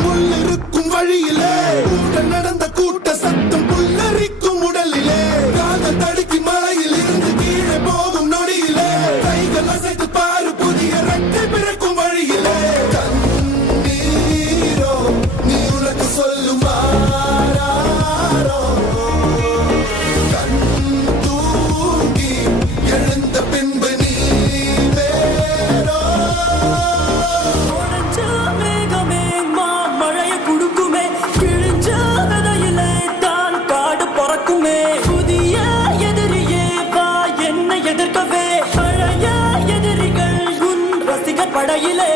முள்ளிருக்கும் வழியிலே நடந்த கூட்ட சத்தம் புல்லரிக்கும் உடலிலே காதல் தடுக்கி மலையில் இருந்து கீழே போகும் நொடியிலே கைகள் அசைத்து பாரு புதிய ரெட்டை பிறக்கும் வழியிலே கண்ணீரோ நீ உனக்கு சொல்லுமாறோ கண் தூங்கி எழுந்த பின்பு நீ வேறோ புதிய எதிரியே வா என்னை எதிர்க்கவே பழைய எதிரிகள் உன் ரசிகர் படையிலே